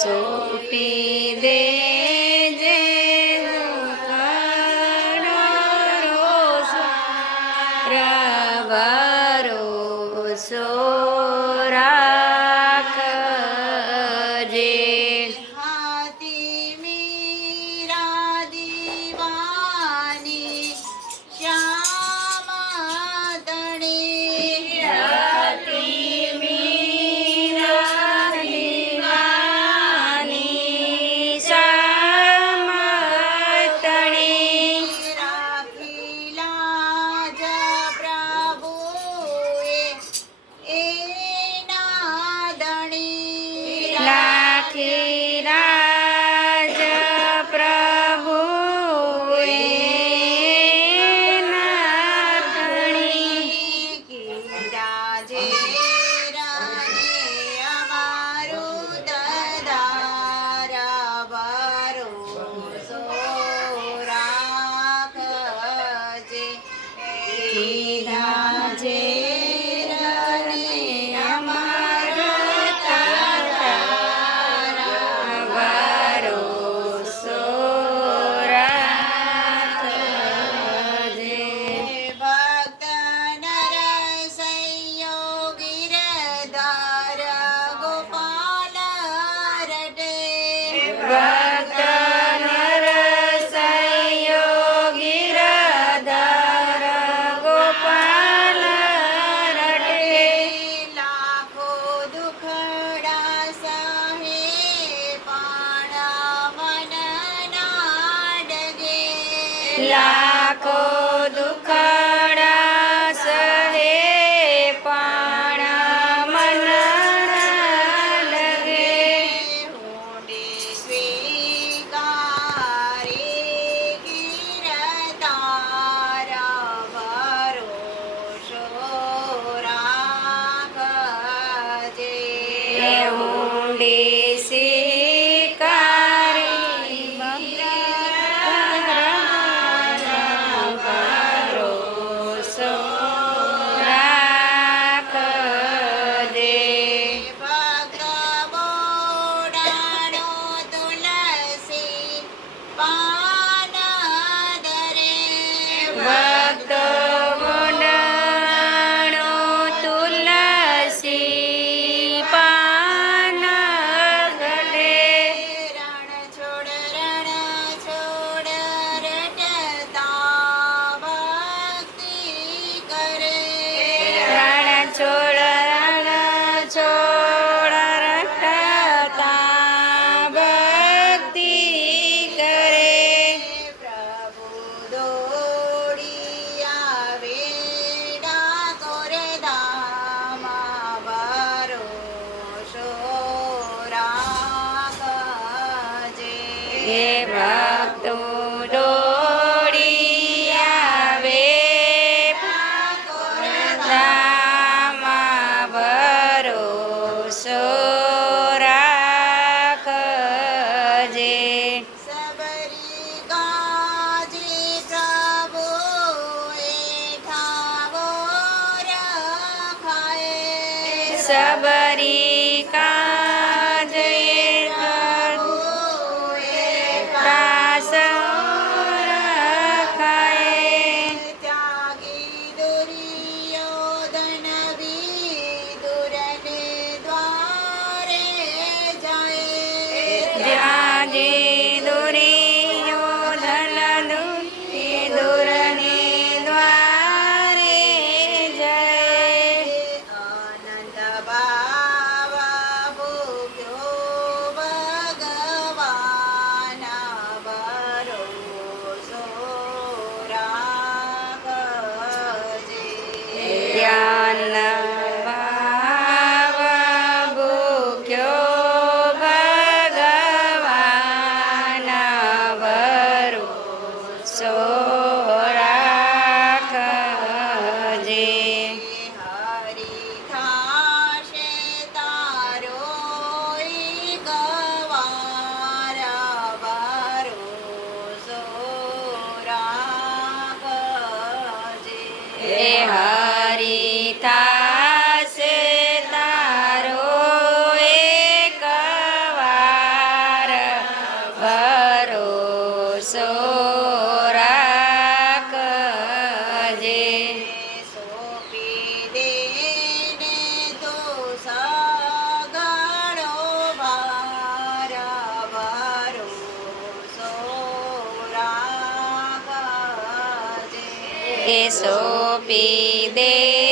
સોપી દે જે પ્રવરો સો de Ya. Seven. એ સોંપી દે